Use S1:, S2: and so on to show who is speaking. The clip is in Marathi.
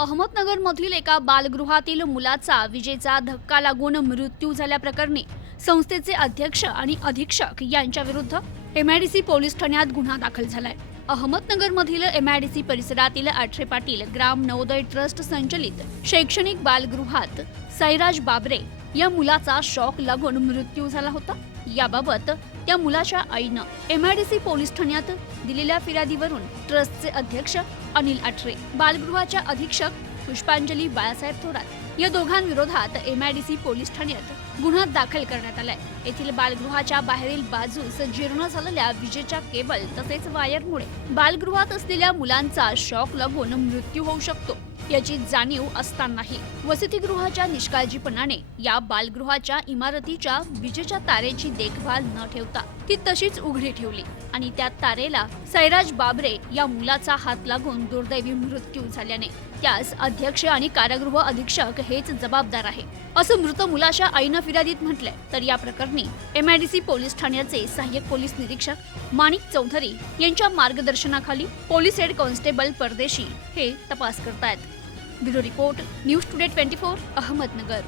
S1: अहमदनगरमधील एका बालगृहातील मुलाचा विजेचा धक्का लागून मृत्यू झाल्याप्रकरणी संस्थेचे अध्यक्ष आणि अधीक्षक यांच्या विरुद्ध एमआयडीसी पोलीस ठाण्यात गुन्हा दाखल झालाय. अहमदनगरमधील एमआयडीसी परिसरातील आठरे पाटील ग्राम नवोदय ट्रस्ट संचलित शैक्षणिक बालगृहात सैराज बाबरे या मुलाचा शॉक लागून मृत्यू झाला होता. याबाबत त्या मुलाच्या आईनं एमआयडीसी पोलीस ठाण्यात दिलेल्या फिर्यादीवरून ट्रस्टचे अध्यक्ष अनिल आठरे बालगृहाच्या अधीक्षक पुष्पांजली बाळासाहेब थोरात या दोघांविरोधात एमआयडीसी पोलीस ठाण्यात गुन्हा दाखल करण्यात आलाय. येथील बालगृहाच्या बाहेरील बाजूस जीर्ण झालेल्या विजेच्या केबल तसेच वायरमुळे बालगृहात असलेल्या मुलांचा शॉक लागून मृत्यू होऊ शकतो. याची जाणीव असतानाही वसतिगृहाच्या निष्काळजीपणाने या बालगृहाच्या इमारतीच्या विजेच्या तारेची देखभाल न ठेवता ती तशीच उघडी ठेवली आणि त्या तारेला सैराज बाबरे या मुलाचा हात लागून दुर्दैवी मृत्यू झाल्याने त्यास अध्यक्ष आणि कारागृह अधीक्षक हेच जबाबदार आहे. असं मृत मुलाच्या आईनं फिर्यादीत म्हटलंय. तर या प्रकरणी एमआयडीसी पोलीस ठाण्याचे सहाय्यक पोलीस निरीक्षक माणिक चौधरी यांच्या मार्गदर्शनाखाली पोलीस हेड कॉन्स्टेबल परदेशी हे तपास करतायत. Bureau report news today twenty four Ahmednagar